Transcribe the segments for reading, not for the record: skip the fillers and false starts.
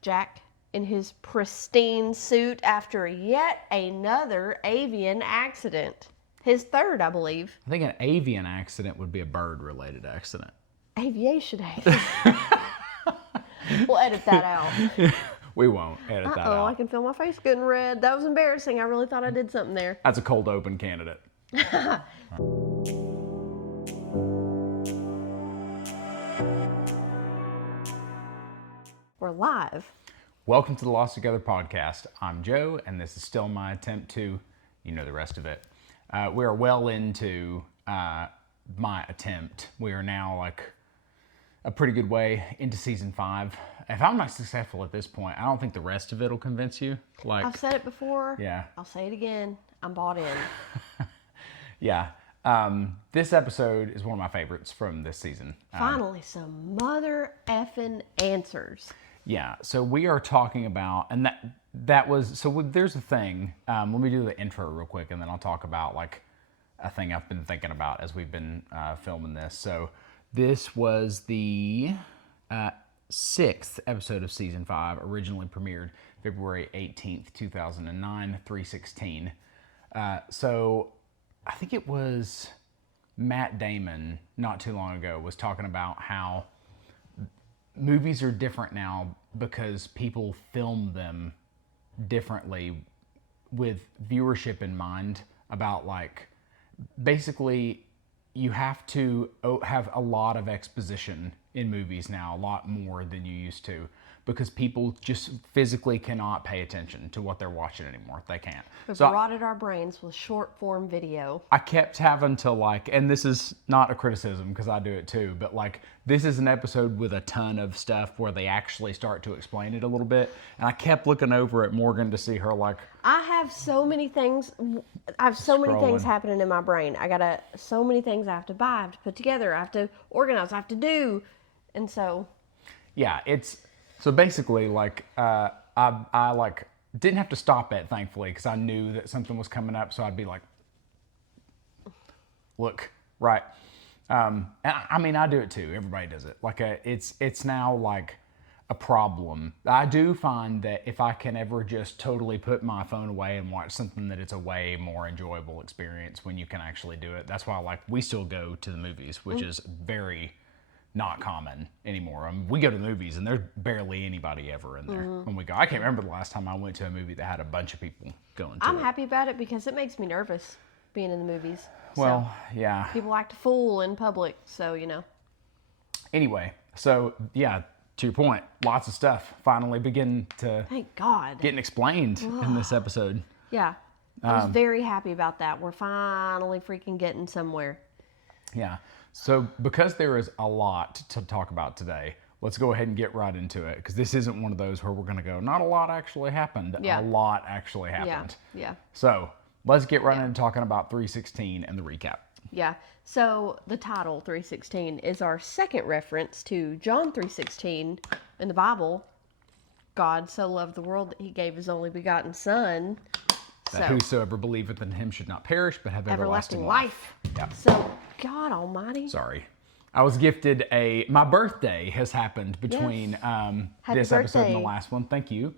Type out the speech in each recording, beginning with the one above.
Jack in his pristine suit after yet another avian accident. His third, I believe. I think an avian accident would be a bird-related accident. Aviation accident. We'll edit that out. We won't edit that out. I can feel my face getting red. That was embarrassing. I really thought I did something there. That's a cold open candidate. We're live. Welcome to the Lost Together podcast. I'm Joe, and this is still my attempt to, you know the rest of it. We are well into my attempt. We are now like a pretty good way into season 5. If I'm not successful at this point, I don't think the rest of it will convince you. Like, I've said it before. Yeah. I'll say it again. I'm bought in. Yeah. This episode is one of my favorites from this season. Finally, some mother effing answers. Yeah, so we are talking about, and that was, so there's a thing, let me do the intro real quick, and then I'll talk about like a thing I've been thinking about as we've been filming this. So this was the 6th episode of season 5, originally premiered February 18th, 2009, 3:16. So I think it was Matt Damon not too long ago was talking about how movies are different now because people film them differently with viewership in mind. About like, basically you have to have a lot of exposition in movies now, a lot more than you used to, because people just physically cannot pay attention to what they're watching anymore. They can't. We've rotted our brains with short form video. I kept having to like, and this is not a criticism because I do it too, but like this is an episode with a ton of stuff where they actually start to explain it a little bit. And I kept looking over at Morgan to see her like, I have so many things. I have so many things Scrolling. happening in my brain. So many things I have to buy, I have to put together, I have to organize, I have to do. And so. Yeah, so basically, like, I like didn't have to stop it, thankfully, because I knew that something was coming up. So I'd be like, look, right. And I mean, I do it too. Everybody does it. Like, it's now like a problem. I do find that if I can ever just totally put my phone away and watch something, that it's a way more enjoyable experience when you can actually do it. That's why, like, we still go to the movies, which is very not common anymore. We go to the movies and there's barely anybody ever in there when we go. I can't remember the last time I went to a movie that had a bunch of people going to it. I'm happy about it because it makes me nervous being in the movies. Well, yeah. People act a fool in public, so you know. Anyway, so yeah, to your point, lots of stuff finally begin to Thank God. getting explained in this episode. Yeah. I was very happy about that. We're finally freaking getting somewhere. Yeah. So because there is a lot to talk about today, let's go ahead and get right into it, because this isn't one of those where we're going to go, not a lot actually happened. Yeah. A lot actually happened. Yeah. So let's get right into talking about 3:16 and the recap. Yeah. So the title 3:16 is our second reference to John 3:16 in the Bible. God so loved the world that he gave his only begotten son. That whosoever believeth in him should not perish, but have everlasting life. Yep. So, God almighty. Sorry. I was gifted my birthday has happened between this episode and the last one. Thank you.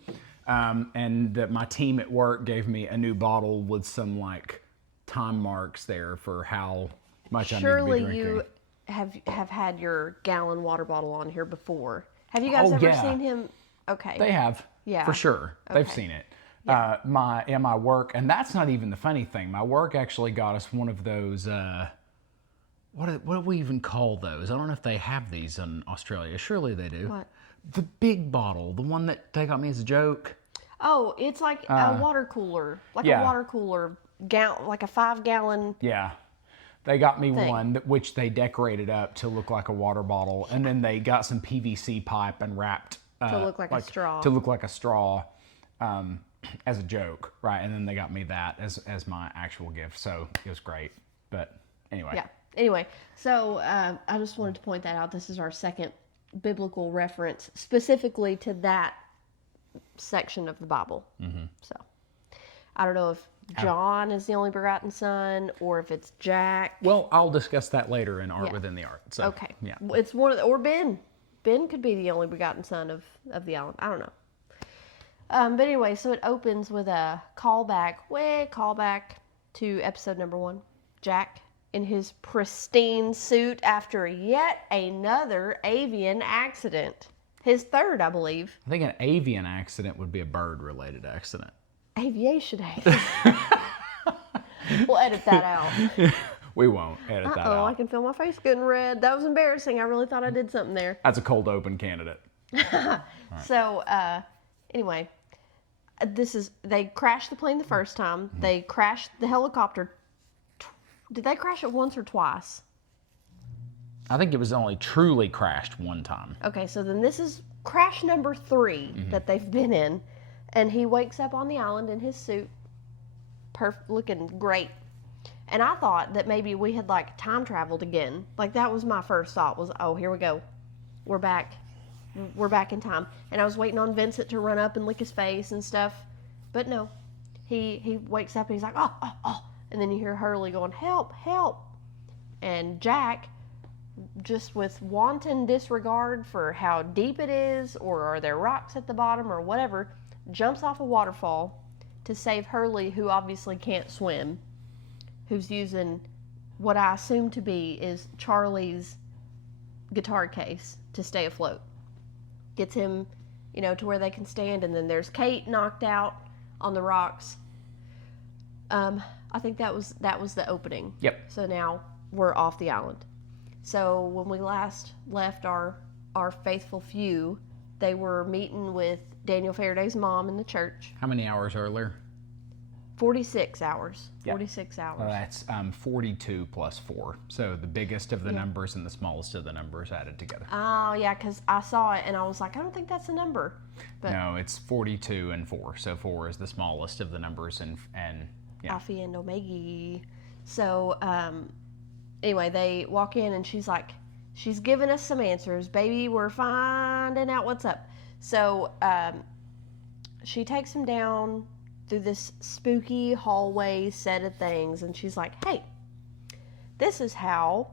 And my team at work gave me a new bottle with some like time marks there for how much I need to be drinking. Surely you have had your gallon water bottle on here before. Have you guys ever seen him? Okay. They have. Yeah. For sure. They've seen it. Yeah. My work, and that's not even the funny thing. My work actually got us one of those, what do we even call those? I don't know if they have these in Australia. Surely they do. What? The big bottle, the one that they got me as a joke. Oh, it's like a water cooler. Like a water cooler, like a 5-gallon. Yeah. They got me one which they decorated up to look like a water bottle, and then they got some PVC pipe and wrapped to look like a straw. To look like a straw. As a joke, right? And then they got me that as my actual gift, so it was great. But anyway. Yeah. Anyway, so I just wanted to point that out. This is our second biblical reference specifically to that section of the Bible. Mm-hmm. So I don't know if John is the only begotten son or if it's Jack. Well, I'll discuss that later in Art Within the Art. So, okay. Yeah. It's one of or Ben. Ben could be the only begotten son of the island. I don't know. But anyway, so it opens with a callback to episode number 1. Jack in his pristine suit after yet another avian accident. His third, I believe. I think an avian accident would be a bird-related accident. Aviation accident. We'll edit that out. We won't edit that out. I can feel my face getting red. That was embarrassing. I really thought I did something there. That's a cold open candidate. Right. So, anyway, they crashed the plane the first time. Mm-hmm. They crashed the helicopter. Did they crash it once or twice? I think it was only truly crashed one time. Okay, so then this is crash number 3 that they've been in. And he wakes up on the island in his suit, looking great. And I thought that maybe we had like time traveled again. Like that was my first thought was, oh, here we go. We're back in time. And I was waiting on Vincent to run up and lick his face and stuff. But no, he wakes up and he's like, oh. And then you hear Hurley going, help, help. And Jack, just with wanton disregard for how deep it is, or are there rocks at the bottom or whatever, jumps off a waterfall to save Hurley, who obviously can't swim, who's using what I assume to be is Charlie's guitar case to stay afloat. Gets him, to where they can stand, and then there's Kate knocked out on the rocks. I think that was the opening. Yep. So now we're off the island. So when we last left our faithful few, they were meeting with Daniel Faraday's mom in the church. How many hours earlier? 46 hours. Yep. 46 hours. Well, that's 42 plus 4. So the biggest of the numbers and the smallest of the numbers added together. Oh, yeah, because I saw it and I was like, I don't think that's a number. But no, it's 42 and 4. So 4 is the smallest of the numbers and yeah. Alpha and Omega. So, anyway, they walk in and she's giving us some answers. Baby, we're finding out what's up. So, she takes him down through this spooky hallway set of things, and she's like, hey, this is how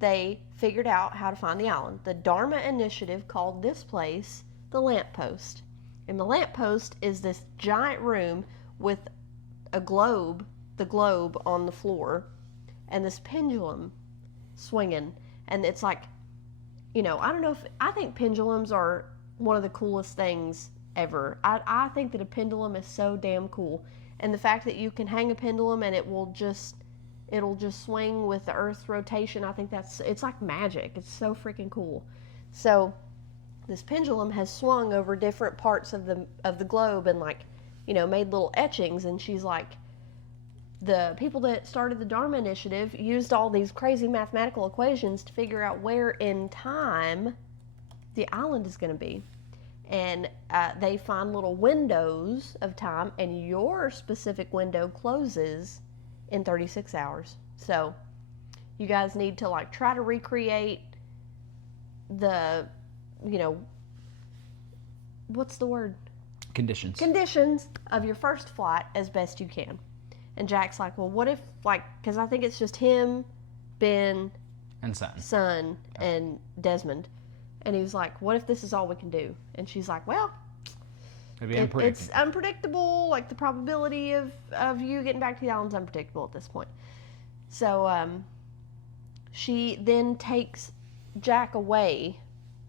they figured out how to find the island. The Dharma Initiative called this place the Lamppost. And the Lamppost is this giant room with the globe on the floor, and this pendulum swinging. And it's like, I think pendulums are one of the coolest things ever. I think that a pendulum is so damn cool. And the fact that you can hang a pendulum and it'll just swing with the Earth's rotation, I think it's like magic. It's so freaking cool. So this pendulum has swung over different parts of the globe and made little etchings, and she's like, the people that started the Dharma Initiative used all these crazy mathematical equations to figure out where in time the island is going to be. And they find little windows of time, and your specific window closes in 36 hours. So you guys need to try to recreate the, what's the word? Conditions of your first flight as best you can. And Jack's like, well, what if, because I think it's just him, Ben, and Son, and Desmond. And he was like, what if this is all we can do? And she's like, well, it's unpredictable. Like, the probability of you getting back to the island's unpredictable at this point. So she then takes Jack away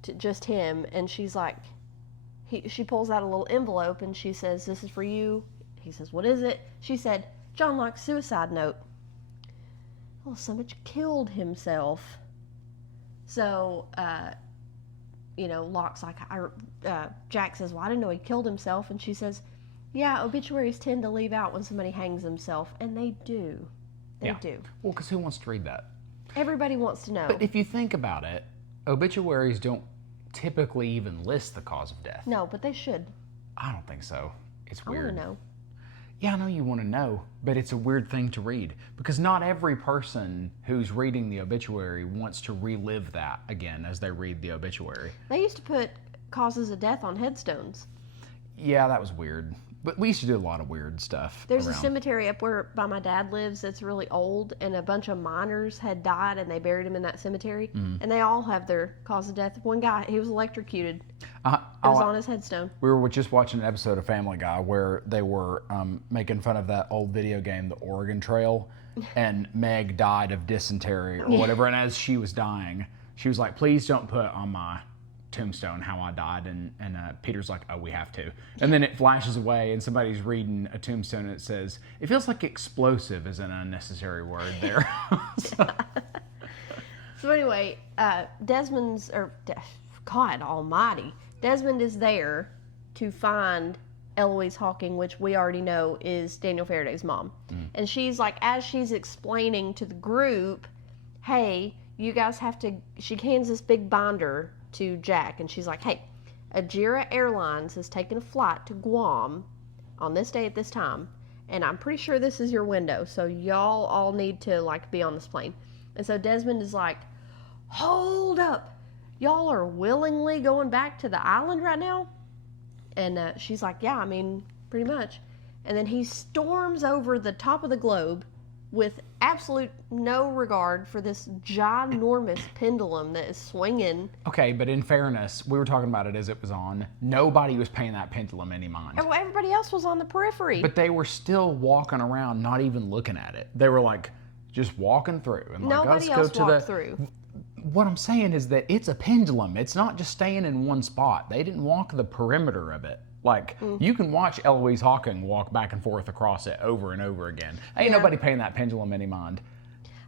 to just him, and she's like, she pulls out a little envelope, and she says, this is for you. He says, what is it? She said, John Locke's suicide note. Oh, somebody killed himself. So, Locke's like, Jack says, well, I didn't know he killed himself. And she says, yeah, obituaries tend to leave out when somebody hangs himself. And they do. They do. Well, because who wants to read that? Everybody wants to know. But if you think about it, obituaries don't typically even list the cause of death. No, but they should. I don't think so. It's weird. I want to know. Yeah, I know you want to know, but it's a weird thing to read because not every person who's reading the obituary wants to relive that again as they read the obituary. They used to put causes of death on headstones. Yeah, that was weird. But we used to do a lot of weird stuff. There's a around. cemetery up where by my dad lives that's really old, and a bunch of miners had died, and they buried him in that cemetery. And they all have their cause of death. One guy, he was electrocuted. It was on his headstone. We were just watching an episode of Family Guy where they were making fun of that old video game, The Oregon Trail, and Meg died of dysentery or whatever. And as she was dying, she was like, "Please don't put on my tombstone how I died." And Peter's like, "Oh, we have to." And then it flashes away, and somebody's reading a tombstone, and it says, "It feels like explosive is an unnecessary word there." So anyway, Desmond is there to find Eloise Hawking, which we already know is Daniel Faraday's mom. And she's like, as she's explaining to the group, hey, you guys have to, she hands this big binder to Jack, and she's like, hey, Ajira Airlines has taken a flight to Guam on this day at this time, and I'm pretty sure this is your window, so y'all all need to like be on this plane. And so Desmond is like, hold up, y'all are willingly going back to the island right now? And she's like, yeah, I mean, pretty much. And then he storms over the top of the globe with absolute no regard for this ginormous pendulum that is swinging. Okay, but in fairness, we were talking about it as it was on. Nobody was paying that pendulum any mind. And everybody else was on the periphery. But they were still walking around, not even looking at it. They were like, just walking through. And like, nobody else walked through. What I'm saying is that it's a pendulum. It's not just staying in one spot. They didn't walk the perimeter of it. Like, you can watch Eloise Hawking walk back and forth across it over and over again. Ain't nobody paying that pendulum any mind.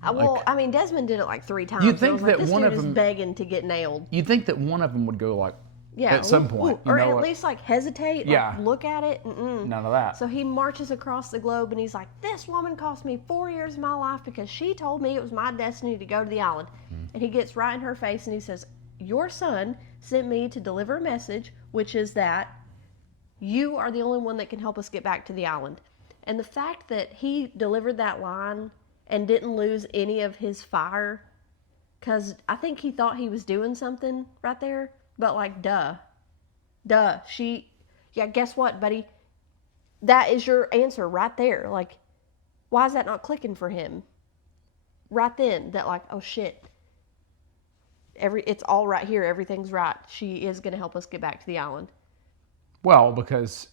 Well, I mean, Desmond did it like 3 times. You'd think that this one dude of them is begging to get nailed. You'd think that one of them would go like, at some point. Or at least like hesitate, Yeah. like look at it. None of that. So he marches across the globe and he's like, this woman cost me 4 years of my life because she told me it was my destiny to go to the island. And he gets right in her face and he says, your son sent me to deliver a message, which is that you are the only one that can help us get back to the island. And the fact that he delivered that line and didn't lose any of his fire, because I think he thought he was doing something right there, but like, duh, guess what, buddy? That is your answer right there. Like, why is that not clicking for him? Right then, that like, oh shit, it's all right here, everything's right. She is going to help us get back to the island. Well, because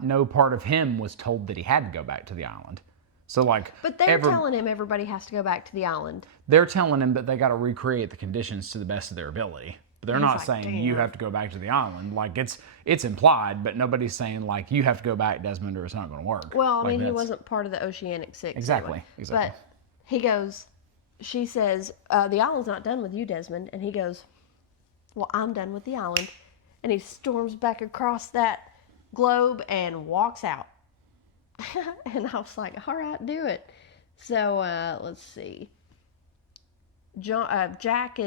no part of him was told that he had to go back to the island. So like, but they're telling him everybody has to go back to the island. They're telling him that they got to recreate the conditions to the best of their ability. But they're not saying you have to go back to the island. Like it's implied, but nobody's saying like you have to go back, Desmond, or it's not going to work. Well, I mean, he wasn't part of the Oceanic Six. Exactly. Anyway. Exactly. But he goes, she says, the island's not done with you, Desmond. And he goes, well, I'm done with the island. And he storms back across that globe and walks out. And I was like, all right, do it. So let's see. Jack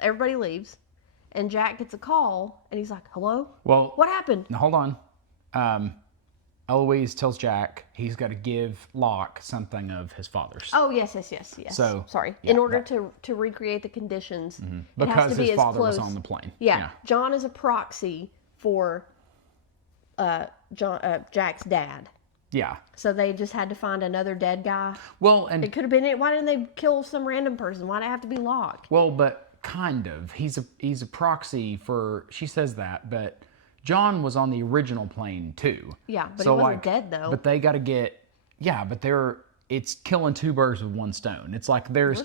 everybody leaves. And Jack gets a call, and he's like, hello? Well, what happened? Now, hold on. Eloise tells Jack he's got to give Locke something of his father's. Oh, yes. So, sorry. In order to recreate the conditions, it has because to be his as father close. was on the plane. Yeah. John is a proxy for Jack's dad. Yeah. So they just had to find another dead guy. Well, and it could have been it. Why didn't they kill some random person? Why'd it have to be Locke? Well, but kind of. He's a proxy for. She says that, but John was on the original plane too. Yeah, but he wasn't dead though. But they got to get. Yeah, but it's killing 2 birds with 1 stone. It's like there's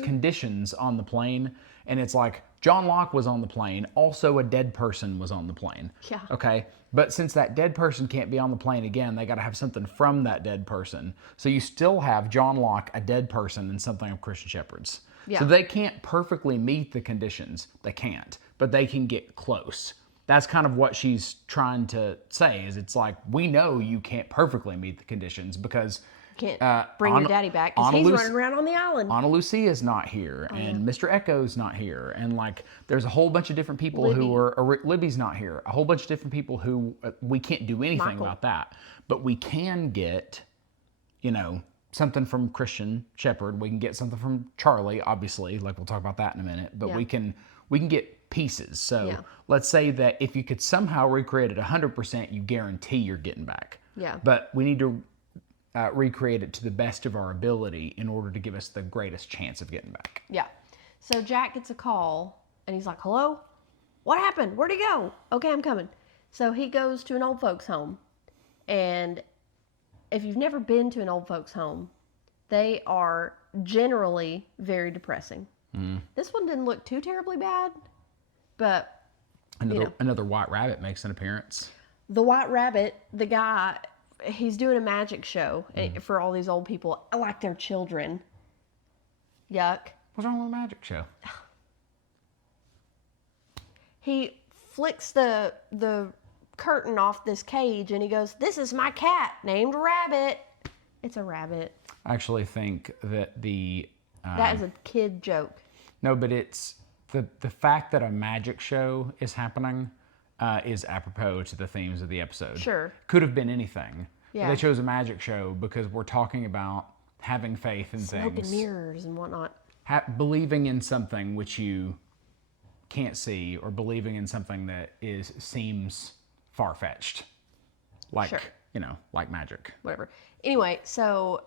conditions on the plane, and it's like John Locke was on the plane. Also, a dead person was on the plane. Yeah. Okay. But since that dead person can't be on the plane again, they got to have something from that dead person. So you still have John Locke, a dead person, and something of Christian Shepherd's. Yeah. So they can't perfectly meet the conditions. They can't, but they can get close. That's kind of what she's trying to say. Is it's like we know you can't perfectly meet the conditions because can't bring your daddy back because he's running around on the island. Ana Lucia's not here, and Mr. Echo's not here, and like there's a whole bunch of different people who are. Libby's not here. A whole bunch of different people who we can't do anything about that, but we can get, something from Christian Shepherd. We can get something from Charlie, obviously. Like we'll talk about that in a minute, but we can get pieces. So Yeah. let's say that if you could somehow recreate it 100%, you guarantee you're getting back. Yeah. But we need to recreate it to the best of our ability in order to give us the greatest chance of getting back. Yeah. So Jack gets a call, and he's like, hello? What happened? Where'd he go? Okay, I'm coming. So he goes to an old folks home. And if you've never been to an old folks home, they are generally very depressing. This one didn't look too terribly bad, but Another white rabbit makes an appearance. the white rabbit, the guy, he's doing a magic show for all these old people, like they're children. Yuck. What's wrong with a magic show? He flicks the curtain off this cage and he goes, "This is my cat named Rabbit." It's a rabbit. I actually think that That is a kid joke. No, but it's the fact that a magic show is happening is apropos to the themes of the episode. Sure. Could have been anything. Yeah. They chose a magic show because we're talking about having faith in Smoke and things. mirrors and whatnot. Believing in something which you can't see, or believing in something that seems far-fetched. Like, Sure. Like magic. Whatever. Anyway, so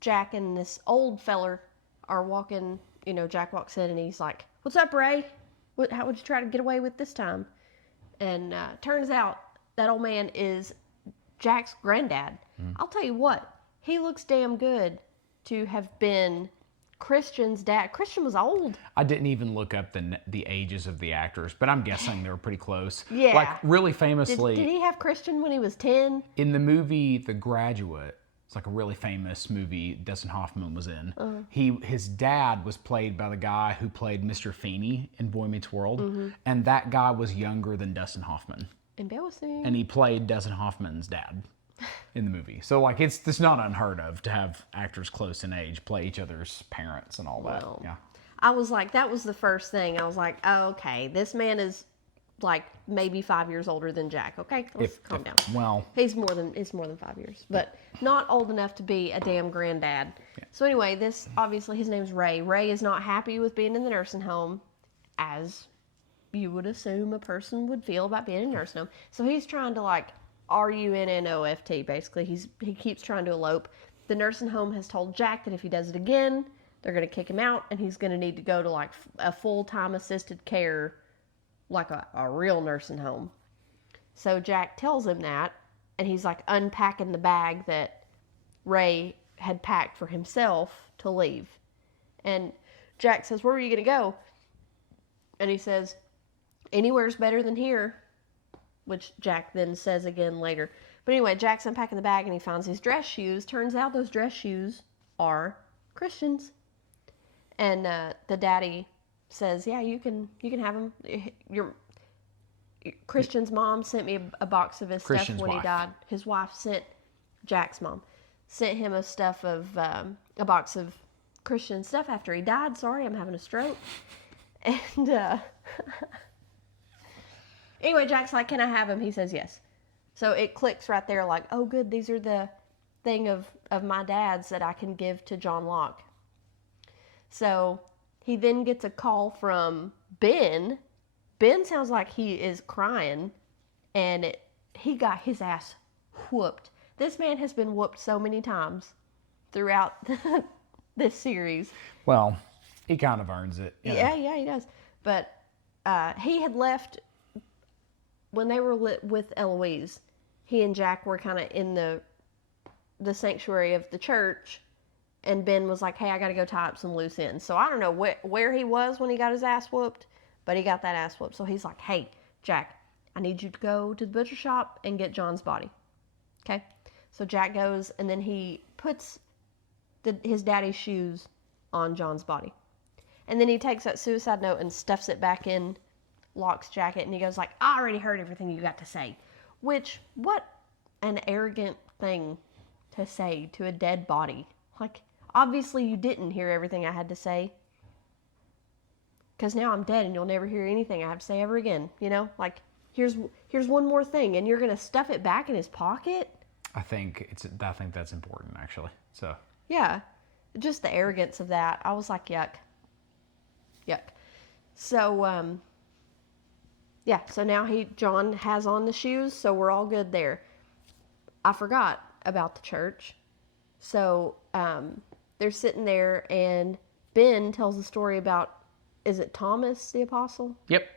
Jack and this old feller are walking. Jack walks in and he's like, "What's up, Ray? How would you try to get away with this time?" And turns out that old man is Jack's granddad. I'll tell you what, he looks damn good to have been Christian's dad. Christian was old. I didn't even look up the ages of the actors, but I'm guessing they were pretty close. Yeah. Like, really famously, Did he have Christian when he was 10? in the movie The Graduate, it's like a really famous movie Dustin Hoffman was in. His dad was played by the guy who played Mr. Feeney in Boy Meets World, and that guy was younger than Dustin Hoffman, Embarrassing. and he played Dustin Hoffman's dad in the movie. So, like, it's not unheard of to have actors close in age play each other's parents and all that. Well, Yeah. I was like, that was the first thing. I was like, oh, okay, this man is like maybe 5 years older than Jack. Okay, let's calm down. Well, He's more than 5 years, but not old enough to be a damn granddad. Yeah. So anyway, obviously his name's Ray. Ray is not happy with being in the nursing home, as you would assume a person would feel about being in a nursing home. So he's trying to RUNNOFT, basically. He keeps trying to elope. The nursing home has told Jack that if he does it again, they're going to kick him out, and he's going to need to go to like a full-time assisted care, like a real nursing home. So Jack tells him that, and he's like unpacking the bag that Ray had packed for himself to leave. And Jack says, "Where are you going to go?" And he says, "Anywhere's better than here," which Jack then says again later. But anyway, Jack's unpacking the bag and he finds these dress shoes. Turns out those dress shoes are Christian's. And the daddy says, "Yeah, you can have them. Christian's mom sent me a box of his Christian's stuff when wife. he died. His wife Jack's mom sent him a box of Christian stuff after he died. Sorry, I'm having a stroke." And anyway, Jack's like, "Can I have him?" He says yes. So it clicks right there like, oh, good, these are the thing of my dad's that I can give to John Locke. So he then gets a call from Ben. Ben sounds like he is crying, and he got his ass whooped. This man has been whooped so many times throughout this series. Well, he kind of earns it. Yeah, he does. But he had left when they were with Eloise. He and Jack were kind of in the sanctuary of the church, and Ben was like, "Hey, I got to go tie up some loose ends." So I don't know where he was when he got his ass whooped, but he got that ass whooped. So he's like, "Hey, Jack, I need you to go to the butcher shop and get John's body." Okay? So Jack goes, and then he puts his daddy's shoes on John's body. And then he takes that suicide note and stuffs it back in Locke's jacket, and he goes like, "I already heard everything you got to say." Which, what an arrogant thing to say to a dead body. Like, obviously you didn't hear everything I had to say, because now I'm dead and you'll never hear anything I have to say ever again. Like, here's one more thing, and you're gonna stuff it back in his pocket. I think that's important, actually. So Yeah, just the arrogance of that. I was like, yuck. So, yeah, so now John has on the shoes, so we're all good there. I forgot about the church. So, they're sitting there, and Ben tells a story about, is it Thomas the Apostle? Yep.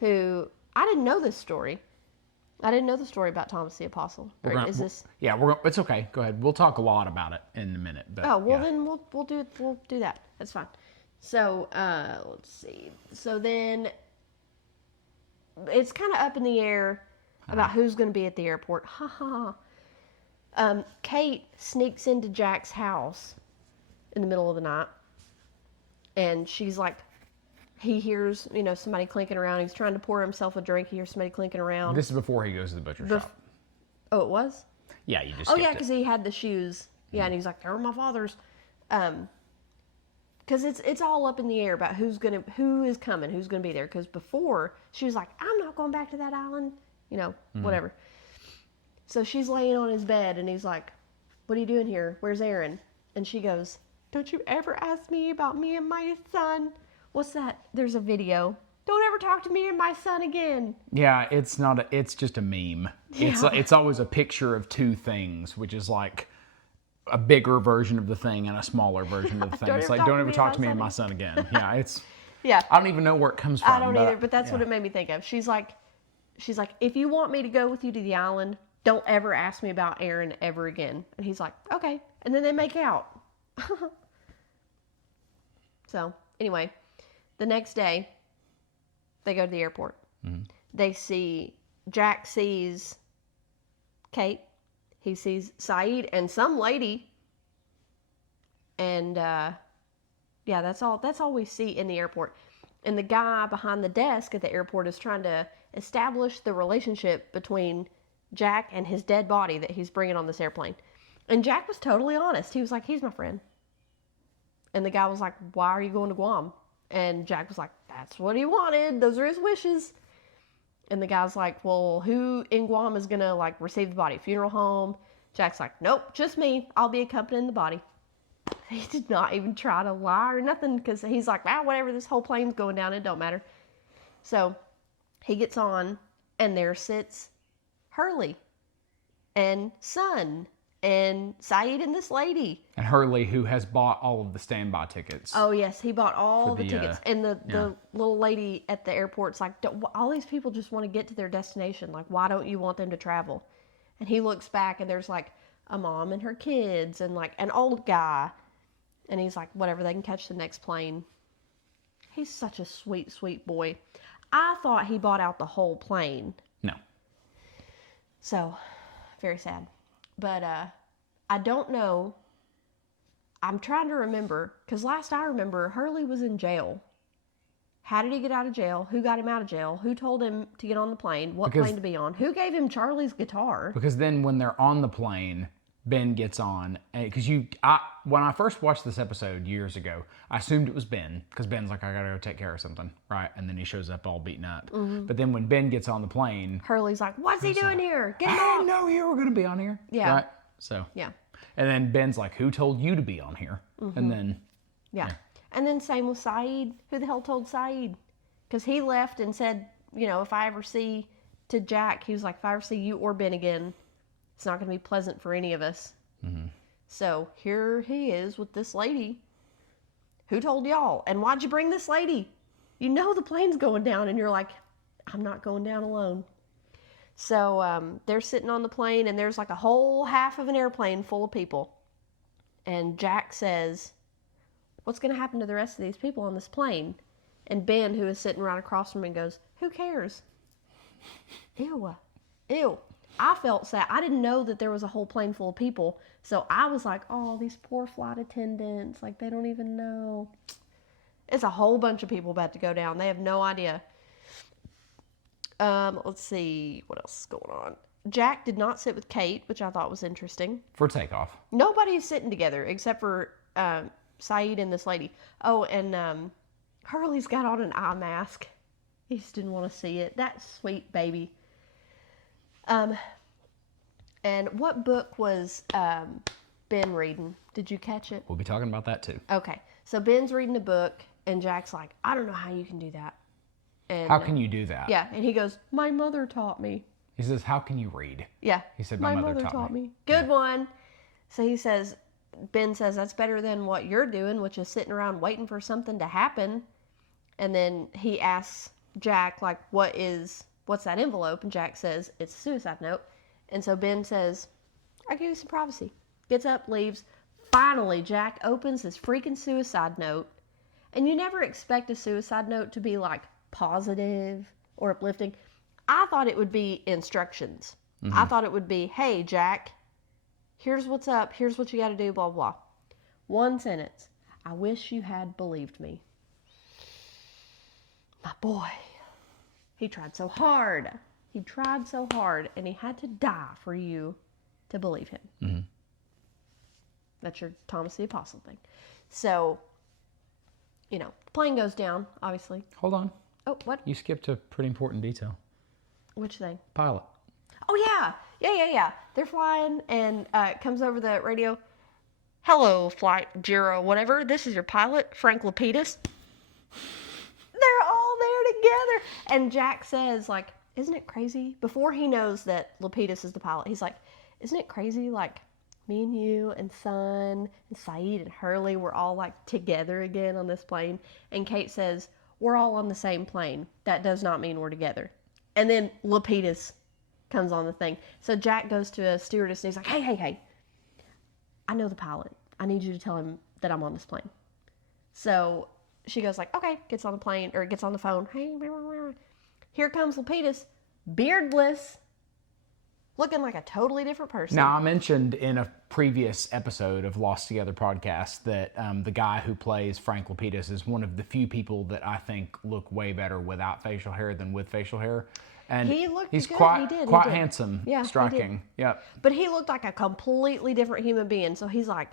Who, I didn't know this story. I didn't know the story about Thomas the Apostle. It's okay. Go ahead. We'll talk a lot about it in a minute. But, then we'll do that. That's fine. So, let's see. So then it's kind of up in the air about who's going to be at the airport. Ha ha ha. Kate sneaks into Jack's house in the middle of the night, and she's like, he hears, somebody clinking around. He's trying to pour himself a drink. He hears somebody clinking around. This is before he goes to the butcher shop. Oh, it was? Yeah, you just. Oh, yeah, because he had the shoes. Yeah, and he's like, they're my father's. Because it's all up in the air about who is coming, who's gonna be there. Because before she was like, I'm not going back to that island, whatever. So she's laying on his bed, and he's like, what are you doing here? Where's Aaron? And she goes, don't you ever ask me about me and my son? What's that? There's a video. Don't ever talk to me and my son again. Yeah, it's just a meme. Yeah. It's always a picture of two things, which is like a bigger version of the thing and a smaller version of the thing. It's like, don't ever talk to me and my son again. Yeah, yeah. I don't even know where it comes from. I don't either, but that's what it made me think of. She's like, if you want me to go with you to the island, don't ever ask me about Aaron ever again. And he's like, okay. And then they make out. So, anyway, the next day, they go to the airport. Mm-hmm. Jack sees Kate. He sees Saeed and some lady. And, that's all we see in the airport. And the guy behind the desk at the airport is trying to establish the relationship between Jack and his dead body that he's bringing on this airplane. And Jack was totally honest. He was like, he's my friend. And the guy was like, why are you going to Guam? And Jack was like, that's what he wanted. Those are his wishes. And the guy's like, well, who in Guam is going to receive the body? Funeral home? Jack's like, nope, just me. I'll be accompanying the body. He did not even try to lie or nothing, because he's like, whatever, this whole plane's going down, it don't matter. So he gets on, and there sits Hurley and Son and Saeed and this lady. And Hurley, who has bought all of the standby tickets. Oh, yes, he bought all the tickets. And the little lady at the airport's like, all these people just want to get to their destination. Like, why don't you want them to travel? And he looks back, and there's a mom and her kids and an old guy. And he's like, whatever, they can catch the next plane. He's such a sweet, sweet boy. I thought he bought out the whole plane. No. So, very sad. But I don't know. I'm trying to remember, because last I remember, Hurley was in jail. How did he get out of jail? Who got him out of jail? Who told him to get on the plane? What plane to be on? Who gave him Charlie's guitar? Because then when they're on the plane, Ben gets on. Because when I first watched this episode years ago, I assumed it was Ben. Because Ben's like, I gotta go take care of something, right? And then he shows up all beaten up. Mm-hmm. But then when Ben gets on the plane, Hurley's like, what's he doing here? Get him I off. didn't know you were gonna be on here. Yeah. Right? So. Yeah. And then Ben's like, who told you to be on here? Mm-hmm. And then. Yeah. And then same with Saeed. Who the hell told Saeed? Because he left and said, if I ever see, to Jack, he was like, if I ever see you or Ben again, it's not going to be pleasant for any of us. Mm-hmm. So here he is with this lady. Who told y'all? And why'd you bring this lady? You know the plane's going down, and you're like, I'm not going down alone. So they're sitting on the plane, and there's a whole half of an airplane full of people. And Jack says, what's going to happen to the rest of these people on this plane? And Ben, who is sitting right across from him, goes, who cares? Ew. I felt sad. I didn't know that there was a whole plane full of people. So I was like, oh, these poor flight attendants. They don't even know. It's a whole bunch of people about to go down. They have no idea. Let's see. What else is going on? Jack did not sit with Kate, which I thought was interesting. For takeoff. Nobody's sitting together except for Saeed and this lady. Oh, and Hurley's got on an eye mask. He just didn't want to see it. That sweet baby. And what book was Ben reading? Did you catch it? We'll be talking about that too. Okay. So Ben's reading a book, And Jack's like, I don't know how you can do that. And How can you do that? Yeah, and he goes, my mother taught me. He says, how can you read? Yeah. He said, my mother taught me. Good one. So he says, Ben says, that's better than what you're doing, which is sitting around waiting for something to happen. And then he asks Jack, like, what's that envelope? And Jack says, it's a suicide note. And so Ben says, I'll give you some privacy. Gets up, leaves. Finally, Jack opens his freaking suicide note. And you never expect a suicide note to be, like, positive or uplifting. I thought it would be instructions. Mm-hmm. I thought it would be, hey, Jack, here's what's up. Here's what you got to do, blah, blah. One sentence. I wish you had believed me. My boy. He tried so hard. And he had to die for you to believe him. Mm-hmm. That's your Thomas the Apostle thing. So, the plane goes down, obviously. Hold on. Oh, what? You skipped a pretty important detail. Which thing? Pilot. Oh, yeah. Yeah. They're flying, and it comes over the radio. Hello, Flight 0, whatever. This is your pilot, Frank Lapidus. They're all there together. And Jack says, like, isn't it crazy? Before he knows that Lapidus is the pilot, he's like, isn't it crazy, like, me and you and Son and Saeed and Hurley, we're all, like, together again on this plane. And Kate says, we're all on the same plane. That does not mean we're together. And then Lapidus comes on the thing. So Jack goes to a stewardess and he's like, hey, I know the pilot. I need you to tell him that I'm on this plane. So she goes like, okay, gets on the plane, or gets on the phone. Hey, here comes Lapidus, beardless, looking like a totally different person. Now, I mentioned in a previous episode of Lost Together podcast that the guy who plays Frank Lapidus is one of the few people that I think look way better without facial hair than with facial hair. And he's good. quite He did. handsome, yeah, striking. Yep. But he looked like a completely different human being. So he's like,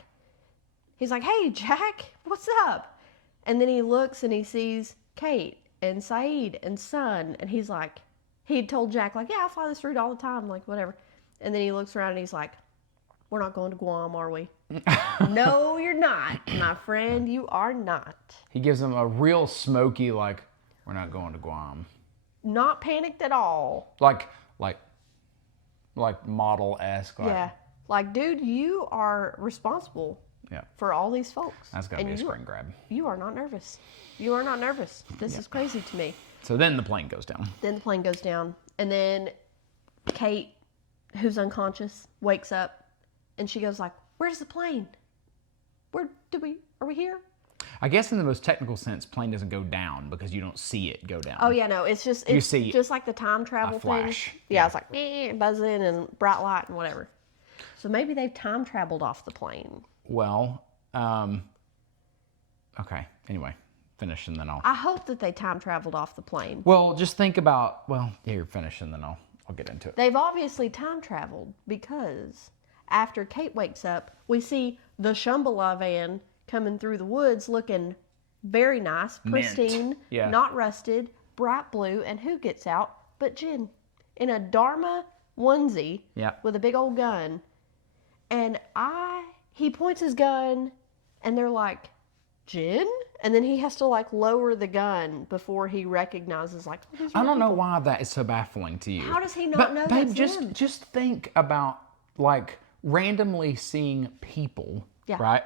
hey, Jack, what's up? And then he looks and he sees Kate and Saeed and Son. And he's like, he told Jack, like, yeah, I fly this route all the time, like, whatever. And then he looks around and he's like, we're not going to Guam, are we? No, you're not, my friend. You are not. He gives him a real smoky, like, we're not going to Guam. Not panicked at all. Like model-esque. Like, yeah. Like, dude, you are responsible for all these folks. That's got to be a screen grab. You are not nervous. You are not nervous. This is crazy to me. So then the plane goes down. And then Kate, who's unconscious, wakes up and she goes like, where's the plane? Are we here? I guess in the most technical sense, plane doesn't go down because you don't see it go down. Oh yeah, no, it's just like the time travel flash. thing. Yeah, it's like buzzing and bright light and whatever. So maybe they've time traveled off the plane. Well, okay. Anyway, finish and then I hope that they time traveled off the plane. Well, just think about. Well, here, finish and then I'll get into it. They've obviously time traveled because after Kate wakes up, we see the Shambhala van coming through the woods looking very nice, pristine, not rusted, bright blue, and who gets out but Jen in a Dharma onesie with a big old gun. And he points his gun and they're like, Jen? And then he has to like lower the gun before he recognizes like, I don't know why that is so baffling to you. How does he not know that's him? Just think about like randomly seeing people, right?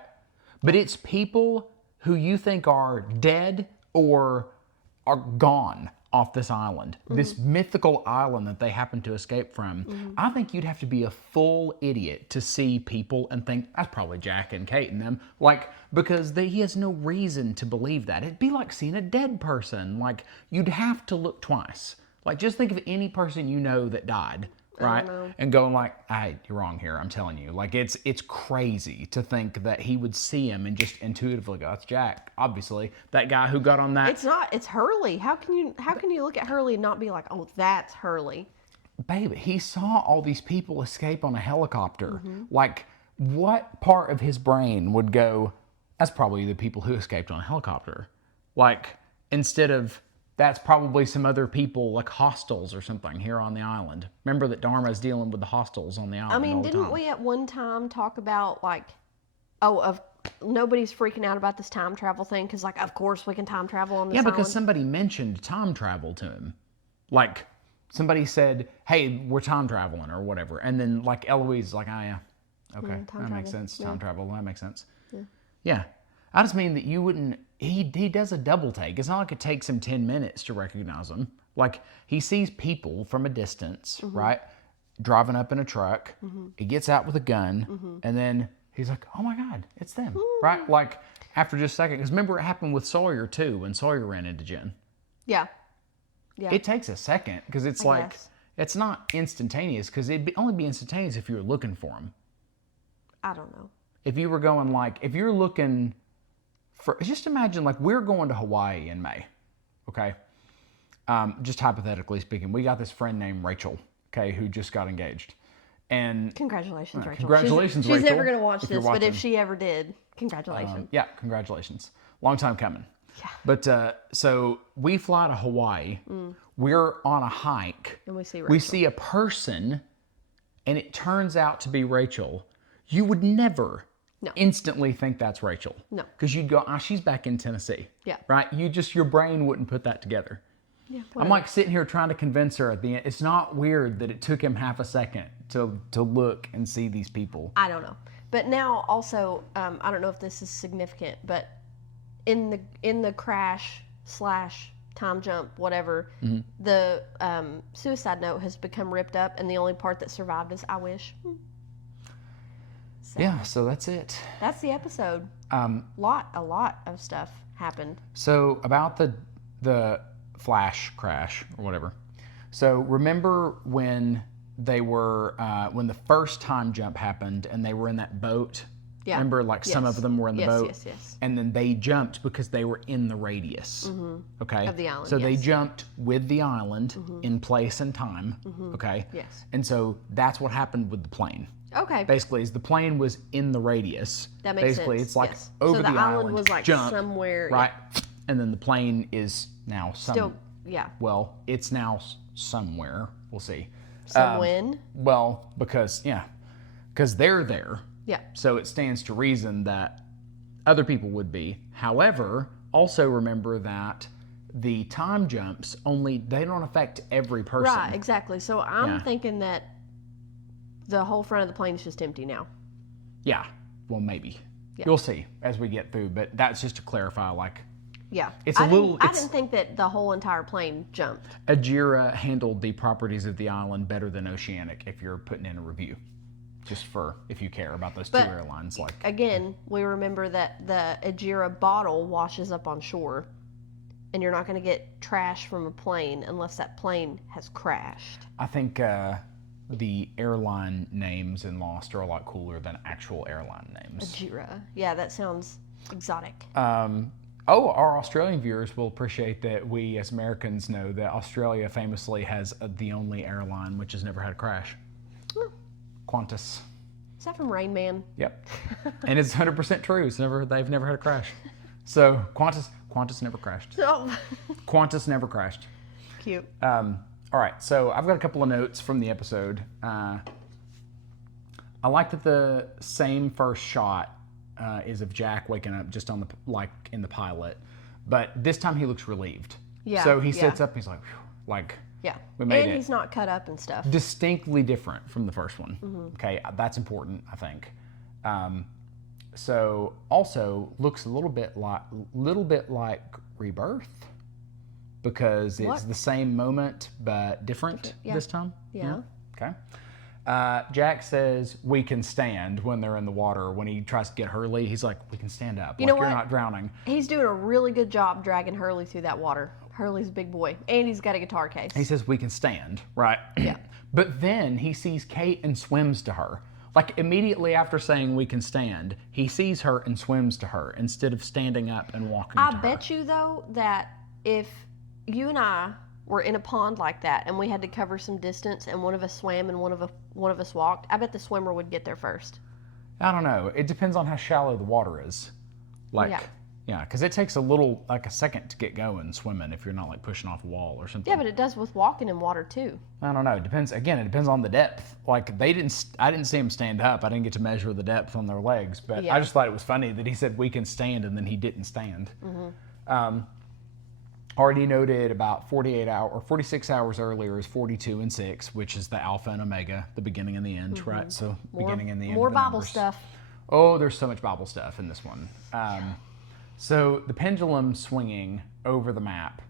But it's people who you think are dead or are gone off this island, this mythical island that they happen to escape from. I think you'd have to be a full idiot to see people and think, that's probably Jack and Kate and them. Like, because he has no reason to believe that. It'd be like seeing a dead person. Like, you'd have to look twice. Like, just think of any person you know that died. Right? And going like, hey, you're wrong here, I'm telling you. Like, it's crazy to think that he would see him and just intuitively go, that's Jack, obviously. That guy who got on that. It's not, it's Hurley. How can you look at Hurley and not be like, oh, that's Hurley? Baby, he saw all these people escape on a helicopter. Like, what part of his brain would go, that's probably the people who escaped on a helicopter? Like, instead of, that's probably some other people, like hostiles or something here on the island. Remember that Dharma's dealing with the hostiles on the island. I mean, didn't we at one time talk about like, of nobody's freaking out about this time travel thing because, like, of course we can time travel on this Yeah, because island. somebody mentioned time travel to him. Like, somebody said, hey, we're time traveling or whatever. And then, like, Eloise is like, oh, yeah. Okay, that makes sense. Time travel, that makes sense. Yeah. I just mean that you wouldn't, he does a double take. It's not like it takes him 10 minutes to recognize them. Like, he sees people from a distance, right? Driving up in a truck. He gets out with a gun. And then he's like, oh my God, it's them, right? Like, after just a second. Because remember, it happened with Sawyer, too, when Sawyer ran into Jen. Yeah. Yeah. It takes a second because it's I guess. it's not instantaneous because it'd only be instantaneous if you were looking for him. I don't know. If you were going like, if you're looking for, just imagine like we're going to Hawaii in May, okay? Just hypothetically speaking, we got this friend named Rachel, okay, who just got engaged. And Congratulations, Rachel. Congratulations, she's Rachel. She's never going to watch if this, you're but if watching. she ever did, congratulations. Yeah, congratulations. Long time coming. Yeah. But so we fly to Hawaii. We're on a hike. And we see We Rachel. see a person, and it turns out to be Rachel. You would never instantly think that's Rachel. No. Because you'd go, she's back in Tennessee. Yeah. Right? Your brain wouldn't put that together. Yeah, I'm like sitting here trying to convince her at the end. It's not weird that it took him half a second to look and see these people. I don't know. But now also, I don't know if this is significant, but in the crash / time jump, whatever, the suicide note has become ripped up, and the only part that survived is "I wish." So, Yeah, so that's it. that's the episode. A lot of stuff happened. So about the flash crash or whatever. So remember when they were when the first time jump happened and they were in that boat. Yeah. Remember, like some of them were in the boat. Yes. And then they jumped because they were in the radius. Okay. Of the island, So they yes. jumped with the island in place and time. Okay. Yes. And so that's what happened with the plane. Okay. Basically, is the plane was in the radius. That makes Basically, sense. it's like Yes. over So the the island was like jump, somewhere. right? And then the plane is now Still, yeah. well, it's now somewhere. We'll see. Some when? Well, because they're there. Yeah. So it stands to reason that other people would be. However, also remember that the time jumps they don't affect every person. Right, exactly. So I'm Yeah. thinking that the whole front of the plane is just empty now. Yeah. Well, maybe. Yeah. You'll see as we get through, but that's just to clarify, like, Yeah. It's I a little- Didn't, I it's- didn't think that the whole entire plane jumped. Ajira handled the properties of the island better than Oceanic if you're putting in a review. Just for if you care about those two But- airlines. Like, Again, we remember that the Ajira bottle washes up on shore, and you're not going to get trash from a plane unless that plane has crashed. I think the airline names in Lost are a lot cooler than actual airline names. Ajira. Yeah, that sounds exotic. Our Australian viewers will appreciate that we as Americans know that Australia famously has the only airline which has never had a crash. Qantas. Is that from Rain Man? Yep. And it's 100% true. They've never had a crash. So Qantas never crashed. Oh, Qantas never crashed. cute. All right, so I've got a couple of notes from the episode. I like that the same first shot is of Jack waking up just on in the pilot, but this time he looks relieved. Yeah, So he yeah. sits up. He's like, "Phew," like Yeah. we made and it. he's not cut up and stuff. Distinctly different from the first one. Okay, that's important, I think. So also looks a little bit like Rebirth because it's What? the same moment but different Yeah. this time. Yeah. Okay. Jack says we can stand when they're in the water. When he tries to get Hurley, he's like, we can stand up. You know You're what? not drowning. He's doing a really good job dragging Hurley through that water. Hurley's a big boy, and he's got a guitar case. He says we can stand, right? Yeah. But then he sees Kate and swims to her. Like immediately after saying we can stand, he sees her and swims to her instead of standing up and walking I to her. bet you though that if you and I were in a pond like that and we had to cover some distance and one of us swam and one of us walked, I bet the swimmer would get there first. I don't know. It depends on how shallow the water is. Like, Yeah. Yeah, because it takes a second to get going swimming if you're not like pushing off a wall or something. Yeah, but it does with walking in water too. I don't know. It depends on the depth. Like I didn't see them stand up. I didn't get to measure the depth on their legs, but Yeah. I just thought it was funny that he said we can stand and then he didn't stand. Already noted about 46 hours earlier is 42 and 6, which is the alpha and omega, the beginning and the end, right? So beginning and the end. More of the Bible numbers. stuff. Oh, there's so much Bible stuff in this one. So the pendulum swinging over the map.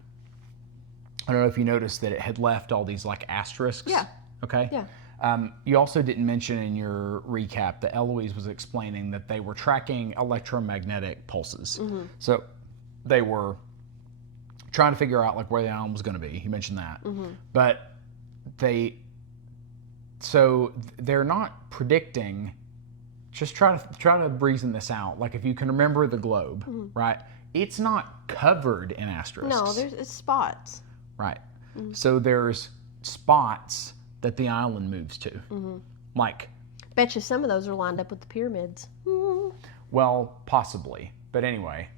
I don't know if you noticed that it had left all these like asterisks. Yeah. Okay. Yeah. You also didn't mention in your recap that Eloise was explaining that they were tracking electromagnetic pulses. So they were trying to figure out like where the island was going to be. He mentioned that, but they're not predicting. Just try to reason this out. Like if you can remember the globe, right? It's not covered in asterisks. No, it's spots. Right. So there's spots that the island moves to. Like, Bet you some of those are lined up with the pyramids. well, possibly. But anyway,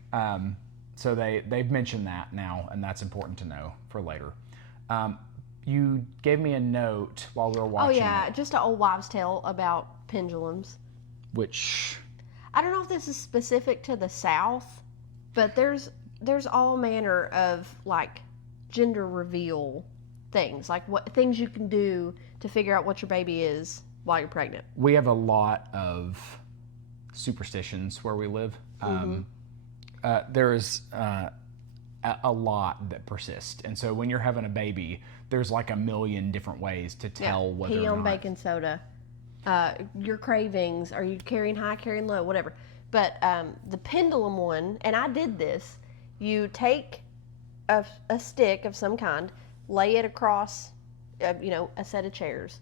so they've mentioned that now, and that's important to know for later. You gave me a note while we were watching. Oh yeah, just an old wives' tale about pendulums. Which I don't know if this is specific to the South, but there's all manner of like gender reveal things, like what things you can do to figure out what your baby is while you're pregnant. we have a lot of superstitions where we live. There is a lot that persist, and so when you're having a baby, there's like a million different ways to tell whether Pee or on not. baking soda. Your cravings, are you carrying high, carrying low, whatever. But the pendulum one, and I did this, you take a stick of some kind, lay it across a set of chairs,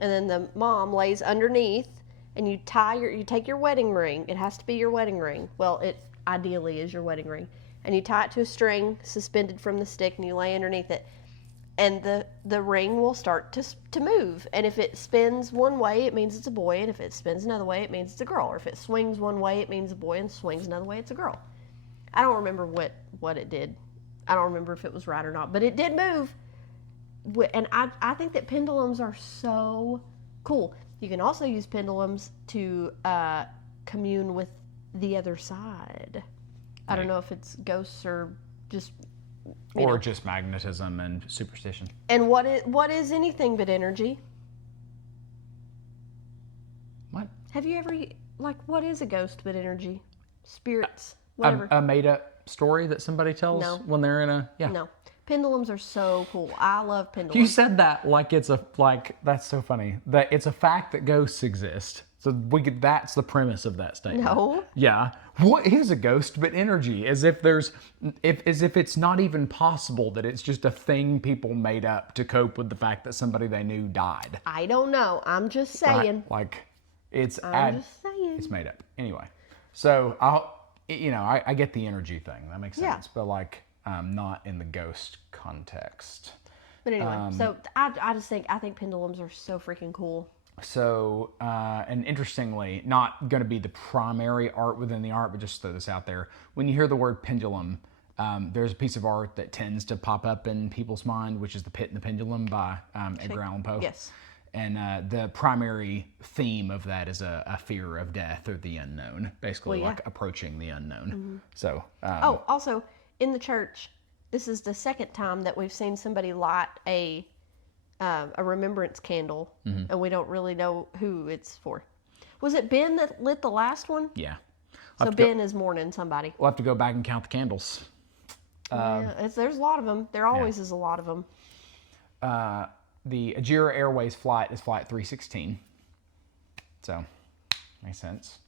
and then the mom lays underneath, and you take your wedding ring. It has to be your wedding ring. Well, it ideally is your wedding ring. And you tie it to a string suspended from the stick, and you lay underneath it. And the ring will start to move. And if it spins one way, it means it's a boy. And if it spins another way, it means it's a girl. Or if it swings one way, it means a boy. And swings another way, it's a girl. I don't remember what it did. I don't remember if it was right or not. But it did move. And I think that pendulums are so cool. You can also use pendulums to commune with the other side. I don't know if it's ghosts or just... just magnetism and superstition. And what is anything but energy? What? Have you ever, what is a ghost but energy? Spirits, whatever. A made-up story that somebody tells No. when they're in a... Yeah. No. Pendulums are so cool. I love pendulums. You said that like that's so funny. That it's a fact that ghosts exist. So that's the premise of that statement. No. Yeah. What is a ghost but energy? As if it's not even possible that it's just a thing people made up to cope with the fact that somebody they knew died. I don't know. I'm just saying. Right? Like it's just saying. It's made up. Anyway. So I get the energy thing. That makes sense. Yeah. But not in the ghost context. But anyway, so I think pendulums are so freaking cool. So, and interestingly, not going to be the primary art within the art, but just throw this out there. When you hear the word pendulum, there's a piece of art that tends to pop up in people's mind, which is The Pit and the Pendulum by Edgar Allan Poe. Yes. And the primary theme of that is a fear of death or the unknown, basically like approaching the unknown. So. Also, in the church, this is the second time that we've seen somebody light a remembrance candle, and we don't really know who it's for. Was it Ben that lit the last one? Yeah. So Ben is mourning somebody. We'll have to go back and count the candles. There's a lot of them. There always is a lot of them. The Ajira Airways flight is flight 316. So, makes sense.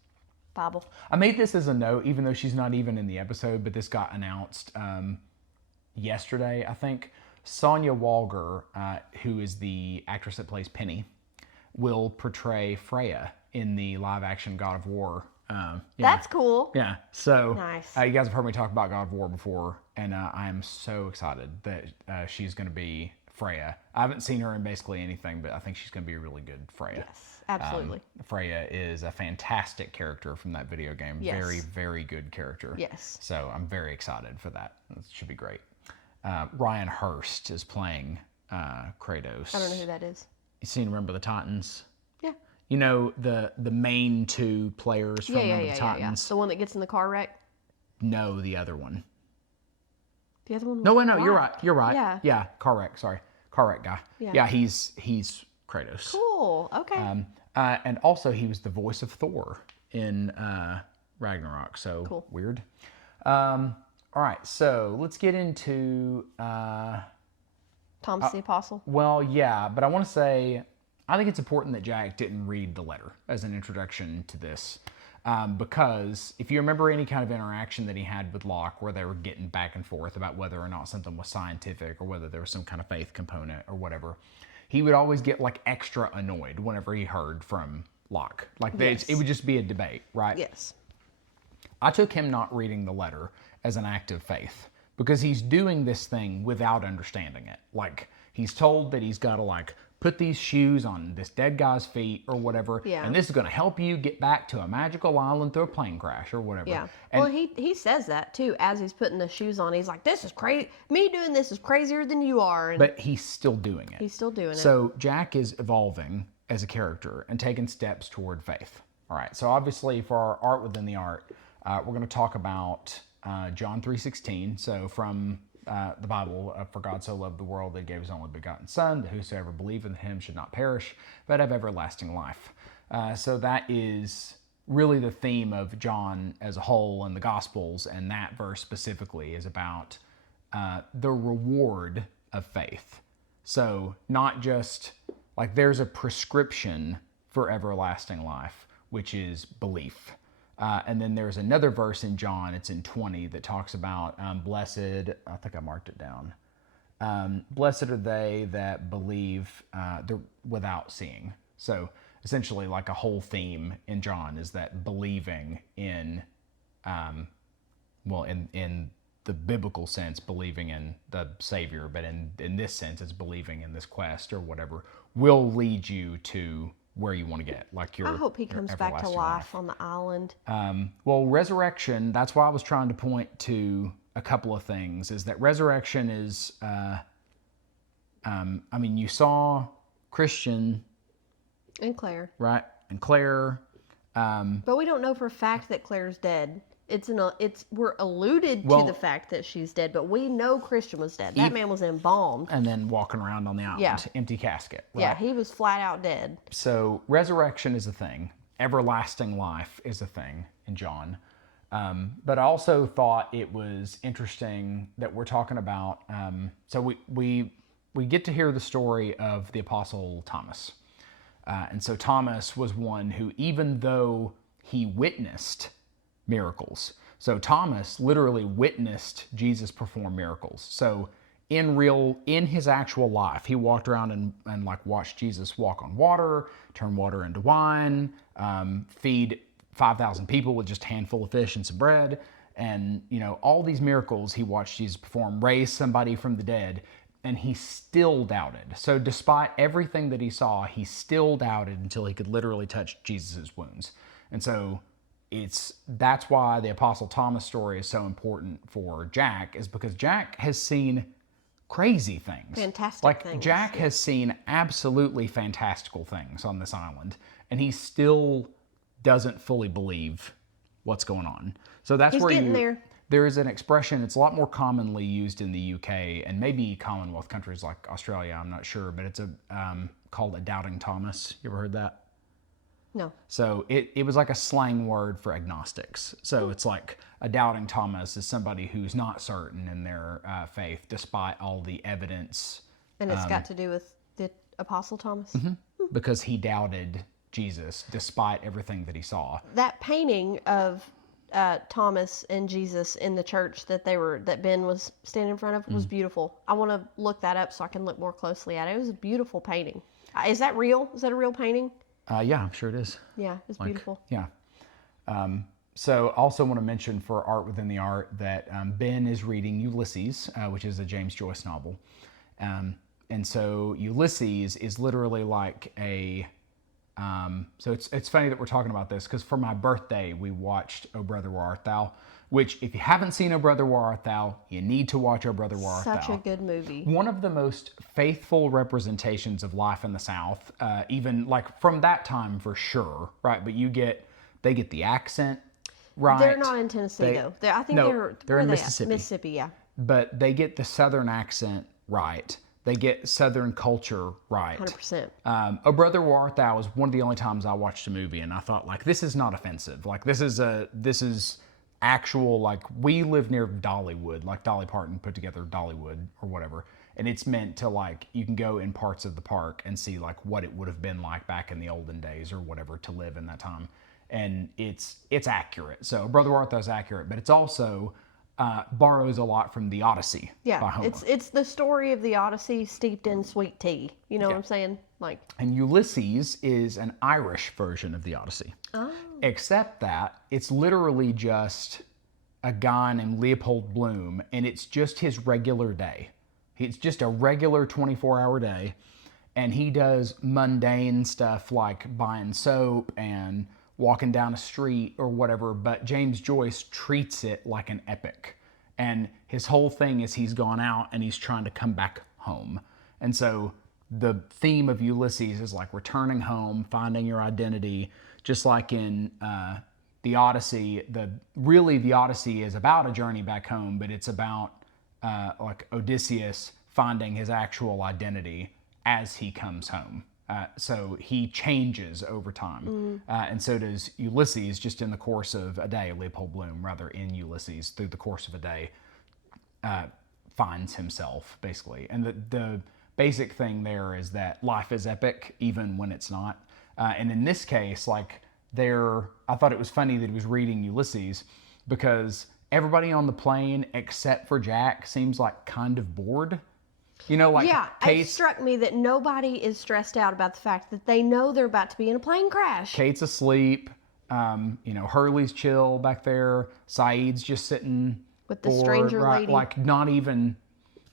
Bible. I made this as a note, even though she's not even in the episode, but this got announced yesterday, I think. Sonya Walger, who is the actress that plays Penny, will portray Freya in the live-action God of War. That's cool. Yeah. So Nice. You guys have heard me talk about God of War before, and I am so excited that she's going to be Freya. I haven't seen her in basically anything, but I think she's going to be a really good Freya. Yes, absolutely. Freya is a fantastic character from that video game. Yes. Very, very good character. Yes. So I'm very excited for that. It should be great. Ryan Hurst is playing Kratos. I don't know who that is. You seen Remember the Titans? Yeah. You know the main two players from Remember the Titans? The one that gets in the car wreck? No, the other one. The other one? No, wait, no, black. you're right. Yeah. Yeah, car wreck, sorry. Car wreck guy. Yeah, he's Kratos. Cool. Okay. And also he was the voice of Thor in Ragnarok, so cool. Weird. All right, so let's get into... Thomas the Apostle? Well, yeah, but I want to say, I think it's important that Jack didn't read the letter as an introduction to this. Because if you remember any kind of interaction that he had with Locke where they were getting back and forth about whether or not something was scientific or whether there was some kind of faith component or whatever, he would always get like extra annoyed whenever he heard from Locke. Like it would just be a debate, right? Yes. I took him not reading the letter as an act of faith because he's doing this thing without understanding it. Like he's told that he's got to like put these shoes on this dead guy's feet or whatever, and this is going to help you get back to a magical island through a plane crash or whatever. Yeah. And well, he says that too as he's putting the shoes on. He's like, "This is crazy. Me doing this is crazier than you are." And but he's still doing it. He's still doing it. So Jack is evolving as a character and taking steps toward faith. All right. So obviously, for our art within the art, we're going to talk about John 3:16. So from the Bible, for God so loved the world that he gave his only begotten Son, that whosoever believeth in him should not perish, but have everlasting life. So that is really the theme of John as a whole and the Gospels, and that verse specifically is about the reward of faith. So not just like there's a prescription for everlasting life, which is belief. And then there's another verse in John, it's in 20, that talks about blessed, I think I marked it down. Blessed are they that believe without seeing. So essentially like a whole theme in John is that believing in, in the biblical sense, believing in the Savior, but in this sense, it's believing in this quest or whatever, will lead you to where you want to get, like your. I hope he comes back to life on the island. Well, resurrection, that's why I was trying to point to a couple of things, is that resurrection is, you saw Christian. And Claire. Right, and Claire. But we don't know for a fact that Claire's dead. We're alluded to the fact that she's dead, but we know Christian was dead. That man was embalmed. And then walking around on the island, empty casket. Right? Yeah, he was flat out dead. So resurrection is a thing. Everlasting life is a thing in John. But I also thought it was interesting that we're talking about, so we get to hear the story of the Apostle Thomas. And so Thomas was one who, even though he witnessed miracles. So Thomas literally witnessed Jesus perform miracles. So in his actual life, he walked around and like watched Jesus walk on water, turn water into wine, feed 5,000 people with just a handful of fish and some bread. And, all these miracles he watched Jesus perform, raise somebody from the dead, and he still doubted. So despite everything that he saw, he still doubted until he could literally touch Jesus' wounds. And so that's why the Apostle Thomas story is so important for Jack, is because Jack has seen crazy things. Fantastic things. Jack has seen absolutely fantastical things on this island, and he still doesn't fully believe what's going on. So that's He's where getting there. There is an expression, it's a lot more commonly used in the UK and maybe Commonwealth countries like Australia, I'm not sure, but it's called a doubting Thomas. You ever heard that? No. So it was like a slang word for agnostics. So it's like a doubting Thomas is somebody who's not certain in their faith despite all the evidence. And it's got to do with the Apostle Thomas? Mm-hmm. Because he doubted Jesus despite everything that he saw. That painting of Thomas and Jesus in the church that Ben was standing in front of was beautiful. I want to look that up so I can look more closely at it. It was a beautiful painting. Is that real? Is that a real painting? Yeah, I'm sure it is. Yeah, it's beautiful. Yeah. So also want to mention for Art Within the Art that Ben is reading Ulysses, which is a James Joyce novel. so Ulysses is literally like a. So it's funny that we're talking about this because for my birthday we watched O Brother Where Art Thou, which if you haven't seen O Brother Where Art Thou, you need to watch O Brother Where Art Thou. Such a good movie. One of the most faithful representations of life in the South, even like from that time for sure, right? But they get the accent right. They're not in Tennessee though. I think they're in they Mississippi. at? Mississippi, yeah. But they get the Southern accent right. They get Southern culture right. 100%. O Brother Where Art Thou was one of the only times I watched a movie and I thought like, this is not offensive. Like this is actual, like we live near Dollywood, like Dolly Parton put together Dollywood or whatever. And it's meant to like, you can go in parts of the park and see like what it would have been like back in the olden days or whatever to live in that time. And it's accurate. So Brother Where Art Thou is accurate, but it's also borrows a lot from the Odyssey by Homer. It's the story of the Odyssey steeped in sweet tea. You know what I'm saying? Like, and Ulysses is an Irish version of the Odyssey. Oh. Except that it's literally just a guy named Leopold Bloom, and it's just his regular day. It's just a regular 24-hour day, and he does mundane stuff like buying soap and walking down a street or whatever, but James Joyce treats it like an epic. And his whole thing is he's gone out and he's trying to come back home. And so the theme of Ulysses is like returning home, finding your identity, just like in the Odyssey. The Odyssey is about a journey back home, but it's about like Odysseus finding his actual identity as he comes home. So he changes over time. And so does Ulysses, just in the course of a day. Leopold Bloom, rather, in Ulysses, through the course of a day, finds himself, basically. And the basic thing there is that life is epic, even when it's not. And in this case, like, I thought it was funny that he was reading Ulysses, because everybody on the plane, except for Jack, seems like kind of bored. You know, like it struck me that nobody is stressed out about the fact that they know they're about to be in a plane crash. Kate's asleep. Hurley's chill back there. Saeed's just sitting with the stranger lady. Like not even,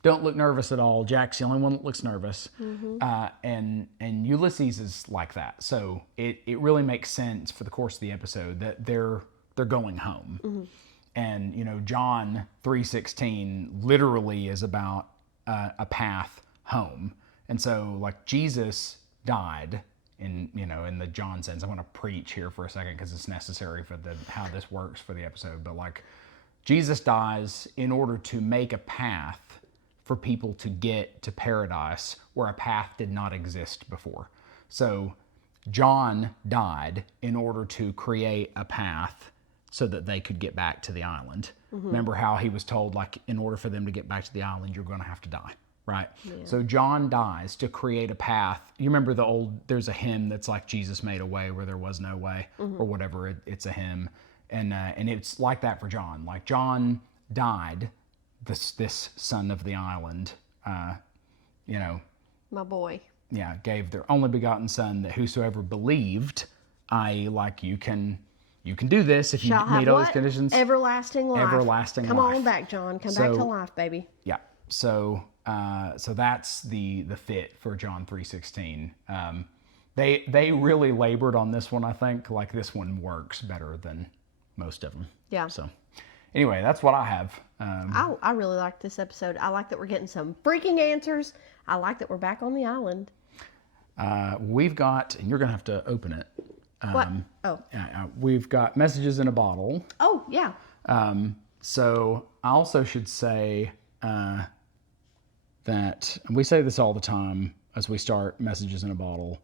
don't look nervous at all. Jack's the only one that looks nervous. And Ulysses is like that. So it really makes sense for the course of the episode that they're going home. And John 3:16 literally is about a path home. And so like Jesus died in the John sense. I'm going to preach here for a second because it's necessary for how this works for the episode. But like Jesus dies in order to make a path for people to get to paradise where a path did not exist before. So John died in order to create a path so that they could get back to the island. Remember how he was told, like, in order for them to get back to the island, you're going to have to die, right? Yeah. So John dies to create a path. You remember there's a hymn that's like, Jesus made a way where there was no way, or whatever. It's a hymn. And it's like that for John. Like, John died, this son of the island, my boy. Yeah, gave their only begotten son, that whosoever believed, you can do this if you meet all these conditions. Everlasting life. Everlasting life. Come on back, John. Come back to life, baby. Yeah. So that's the fit for John 3:16. They really labored on this one, I think. Like, this one works better than most of them. Yeah. So anyway, that's what I have. I really like this episode. I like that we're getting some freaking answers. I like that we're back on the island. We've got, and you're going to have to open it. What? We've got messages in a bottle. Oh, yeah. So I also should say that, and we say this all the time as we start messages in a bottle,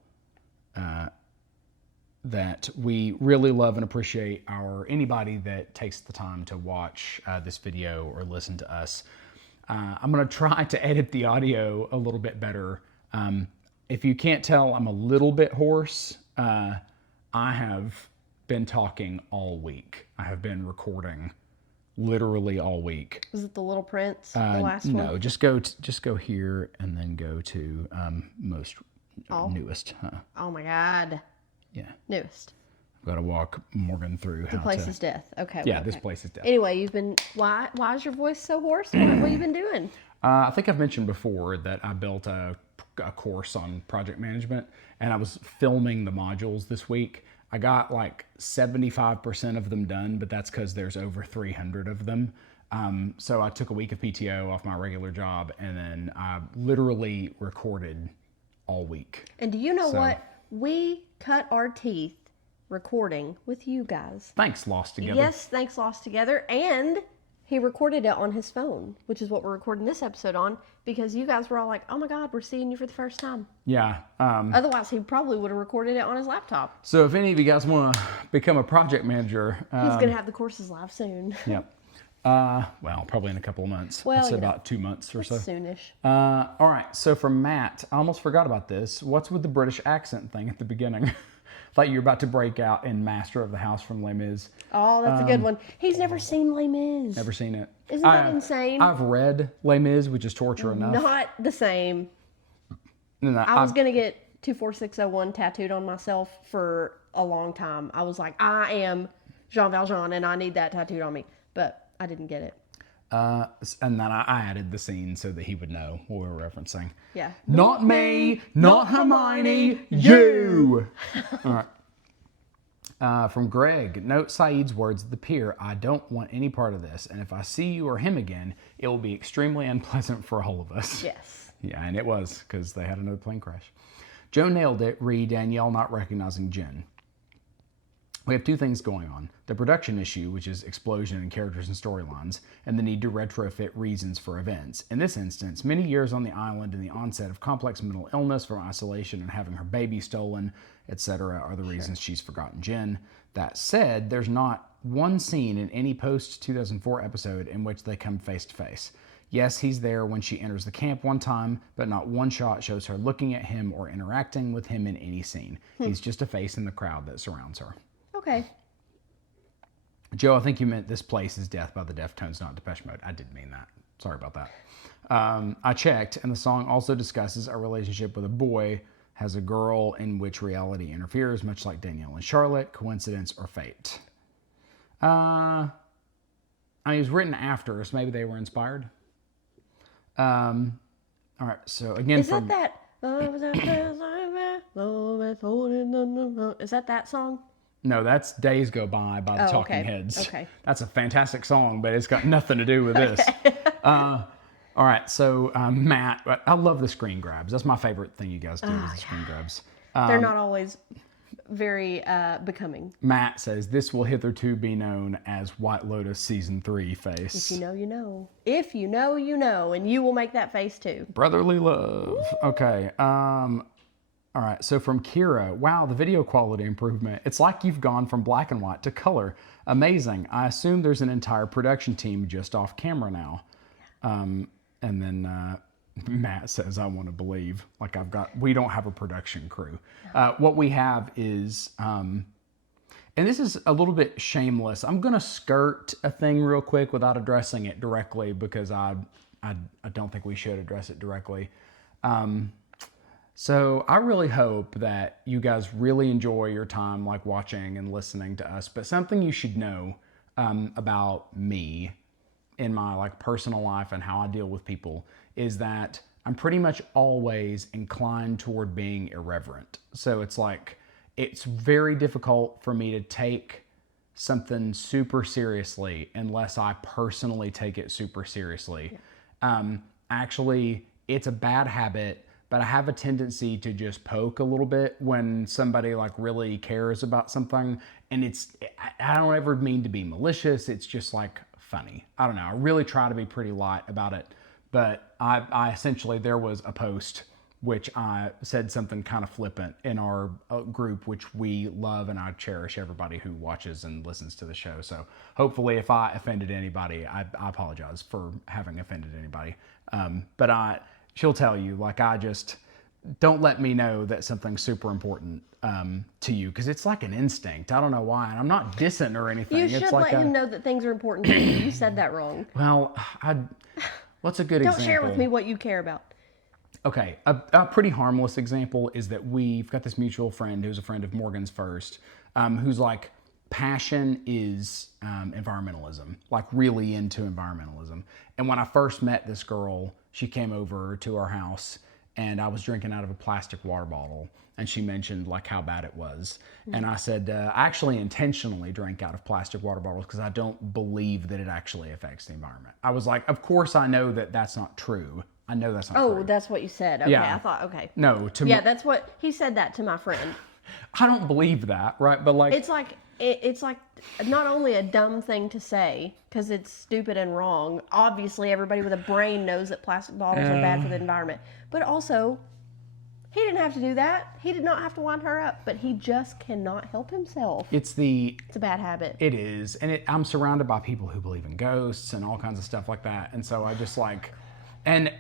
that we really love and appreciate anybody that takes the time to watch this video or listen to us. I'm going to try to edit the audio a little bit better. If you can't tell, I'm a little bit hoarse. I have been talking all week. I have been recording literally all week. Was it The Little Prince, the last one? No, just go here and then go to newest. Oh my God. Yeah. Newest. I've got to walk Morgan through The Place is Death. Okay. Yeah, This Place is Death. Anyway, why is your voice so hoarse? What have you been doing? I think I've mentioned before that I built a a course on project management, and I was filming the modules this week. I got like 75% of them done, but that's because there's over 300 of them. So I took a week of PTO off my regular job, and then I literally recorded all week. And do you know what? We cut our teeth recording with you guys. Thanks, Lost Together. Yes, thanks, Lost Together. And he recorded it on his phone, which is what we're recording this episode on, because you guys were all like, oh my God, we're seeing you for the first time. Yeah. Otherwise, he probably would have recorded it on his laptop. So if any of you guys want to become a project manager... He's going to have the courses live soon. Yep. Well, probably in a couple of months. Well, I'd say about 2 months or so. Soonish. All right. So from Matt, I almost forgot about this. What's with the British accent thing at the beginning? Thought you were about to break out in Master of the House from Les Mis. Oh, that's a good one. He's never seen Les Mis. Never seen it. Isn't that insane? I've read Les Mis, which is torture enough. Not the same. No, I was going to get 24601 tattooed on myself for a long time. I was like, I am Jean Valjean and I need that tattooed on me. But I didn't get it. And then I added the scene so that he would know what we were referencing. Yeah. Not me, not Hermione, you! All right. From Greg, note Saeed's words at the pier, I don't want any part of this, and if I see you or him again, it will be extremely unpleasant for all of us. Yes. Yeah, and it was, because they had another plane crash. Joe nailed it, re Danielle not recognizing Jen. We have two things going on. The production issue, which is explosion in characters and storylines, and the need to retrofit reasons for events. In this instance, many years on the island and the onset of complex mental illness from isolation and having her baby stolen, etc. are the reasons she's forgotten Jen. That said, there's not one scene in any post-2004 episode in which they come face to face. Yes, he's there when she enters the camp one time, but not one shot shows her looking at him or interacting with him in any scene. He's just a face in the crowd that surrounds her. Okay. Joe, I think you meant This Place is Death by the Deftones, not Depeche Mode. I didn't mean that. Sorry about that. I checked, and the song also discusses a relationship with a boy, has a girl in which reality interferes, much like Danielle and Charlotte. Coincidence or fate? I mean, it was written after, so maybe they were inspired. All right, so again, is that that song? No, that's Days Go By the Talking Heads. Okay. That's a fantastic song, but it's got nothing to do with this. All right, so Matt, I love the screen grabs. That's my favorite thing you guys do is the screen grabs. They're not always very becoming. Matt says, this will hitherto be known as White Lotus Season 3 face. If you know, you know. If you know, you know. And you will make that face too. Brotherly love. Woo! Okay. All right, so from Kira, wow, the video quality improvement. It's like you've gone from black and white to color. Amazing. I assume there's an entire production team just off camera now. And then Matt says, I want to believe. Like we don't have a production crew. What we have is, and this is a little bit shameless. I'm going to skirt a thing real quick without addressing it directly because I don't think we should address it directly. So I really hope that you guys really enjoy your time like watching and listening to us. But something you should know about me in my like personal life and how I deal with people is that I'm pretty much always inclined toward being irreverent. So it's like it's very difficult for me to take something super seriously unless I personally take it super seriously. Yeah. Actually, it's a bad habit. But I have a tendency to just poke a little bit when somebody like really cares about something. And I don't ever mean to be malicious. It's just like funny. I don't know. I really try to be pretty light about it. But I essentially, there was a post which I said something kind of flippant in our group, which we love and I cherish everybody who watches and listens to the show. So hopefully if I offended anybody, I apologize for having offended anybody. But she'll tell you, like, I just don't let me know that something's super important to you because it's like an instinct. I don't know why. And I'm not dissing or anything. You should let him know that things are important to you. You said that wrong. Well, what's a good example? Don't share with me what you care about. Okay. A pretty harmless example is that we've got this mutual friend who's a friend of Morgan's first, who's like, passion is environmentalism, like really into environmentalism. And when I first met this girl, she came over to our house and I was drinking out of a plastic water bottle, and she mentioned like how bad it was. And I said, I actually intentionally drank out of plastic water bottles because I don't believe that it actually affects the environment. I was like, of course I know that that's not true. I know that's not true. Oh, that's what you said. Okay, Yeah. I thought, okay. No, Yeah, that's what, he said that to my friend. I don't believe that, right? But like... It's like not only a dumb thing to say, because it's stupid and wrong. Obviously, everybody with a brain knows that plastic bottles are bad for the environment. But also... he didn't have to do that. He did not have to wind her up, but he just cannot help himself. It's a bad habit. It is. And I'm surrounded by people who believe in ghosts and all kinds of stuff like that. And so I just like, and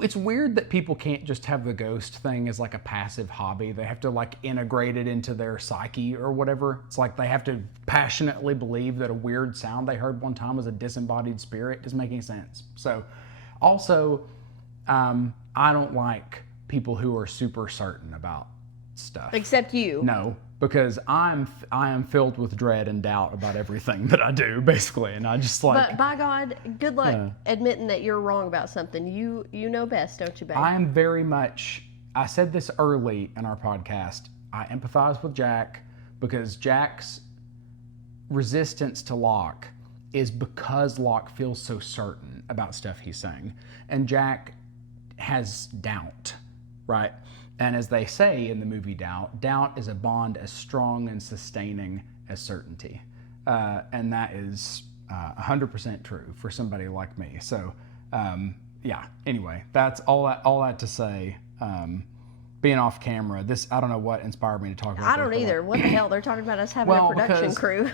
it's weird that people can't just have the ghost thing as like a passive hobby. They have to like integrate it into their psyche or whatever. It's like they have to passionately believe that a weird sound they heard one time was a disembodied spirit. Doesn't make any sense. So also, I don't like people who are super certain about stuff. Except you. No, because I am filled with dread and doubt about everything that I do, basically, and I just like... But by God, good luck admitting that you're wrong about something. You know best, don't you, babe? I am very much... I said this early in our podcast. I empathize with Jack because Jack's resistance to Locke is because Locke feels so certain about stuff he's saying. And Jack has doubt. Right? And as they say in the movie doubt is a bond as strong and sustaining as certainty. And that is 100% true for somebody like me. So, yeah, anyway, that's all that to say. Being off camera, I don't know what inspired me to talk about I don't either. What the hell? They're talking about us having a production crew.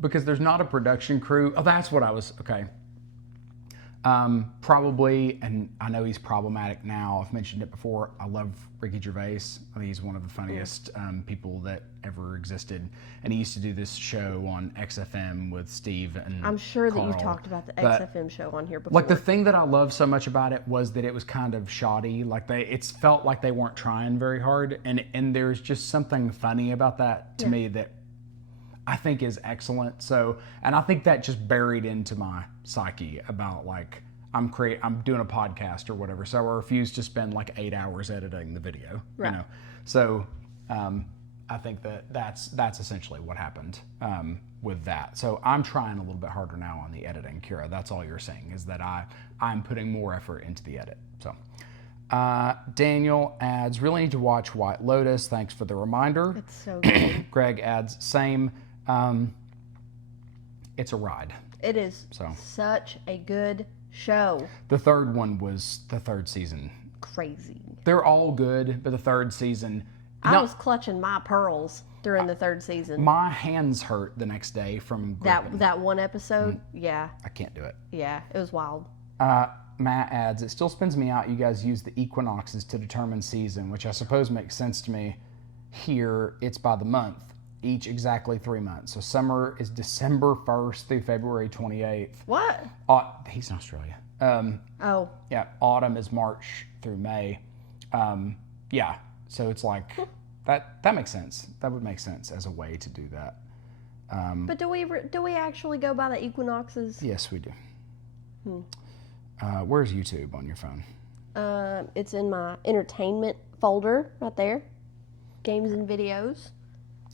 Because there's not a production crew. Oh, that's what I was, okay. Probably, and I know he's problematic now. I've mentioned it before. I love Ricky Gervais. I think he's one of the funniest people that ever existed. And he used to do this show on XFM with Steve and I'm sure Carl. that you've talked about the XFM show on here before. Like the thing that I love so much about it was that it was kind of shoddy. Like it felt like they weren't trying very hard. And there's just something funny about that to me that I think is excellent. So, and I think that just buried into my psyche about like, I'm doing a podcast or whatever. So I refuse to spend like 8 hours editing the video, you know? So, I think that's essentially what happened, with that. So I'm trying a little bit harder now on the editing, Kira. That's all you're saying is that I'm putting more effort into the edit. So, Daniel adds, really need to watch White Lotus. Thanks for the reminder. It's so good. Greg adds, same. It's a ride. It is such a good show. The third one was the third season. Crazy. They're all good, but the third season... I was clutching my pearls during the third season. My hands hurt the next day from gripping. That one episode, yeah. I can't do it. Yeah, it was wild. Matt adds, it still spins me out you guys use the equinoxes to determine season, which I suppose makes sense to me. Here, it's by the month, each exactly 3 months. So summer is December 1st through February 28th. What? He's in Australia. Oh. Yeah, autumn is March through May. Yeah, so it's like, that makes sense. That would make sense as a way to do that. But do we actually go by the equinoxes? Yes, we do. Where's YouTube on your phone? It's in my entertainment folder right there. Games and videos.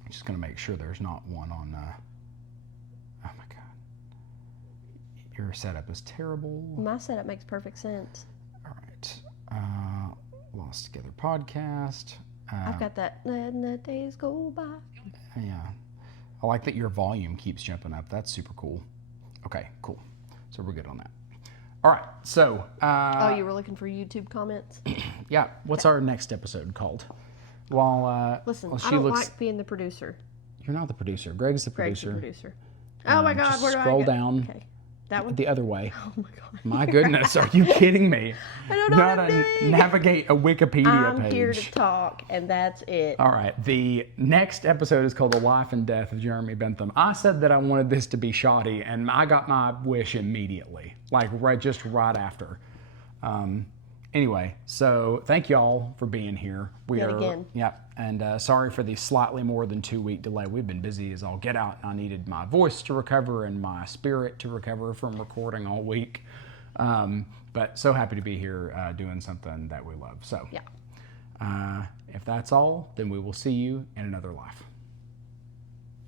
I'm just going to make sure there's not one on... oh my God. Your setup is terrible. My setup makes perfect sense. All right. Lost Together podcast. I've got that. Letting the days go by. Yeah. I like that your volume keeps jumping up. That's super cool. Okay, cool. So we're good on that. All right, so... oh, you were looking for YouTube comments? Yeah. What's our next episode called? Listen, she I don't looks... like being the producer. You're not the producer. Greg's the producer. Greg's the producer. Oh my God, just where do I scroll go? down. Okay. That one? The other way. Oh my God. My goodness, are you kidding me? I don't know what I'm doing. Navigate a Wikipedia page. I'm here to talk, and that's it. All right. The next episode is called The Life and Death of Jeremy Bentham. I said that I wanted this to be shoddy, and I got my wish immediately, like just right after. Anyway, so thank y'all for being here. Again. Yeah, and sorry for the slightly more than 2 week delay. We've been busy as all get out. I needed my voice to recover and my spirit to recover from recording all week. But so happy to be here doing something that we love. So Yeah. if that's all, then we will see you in another life.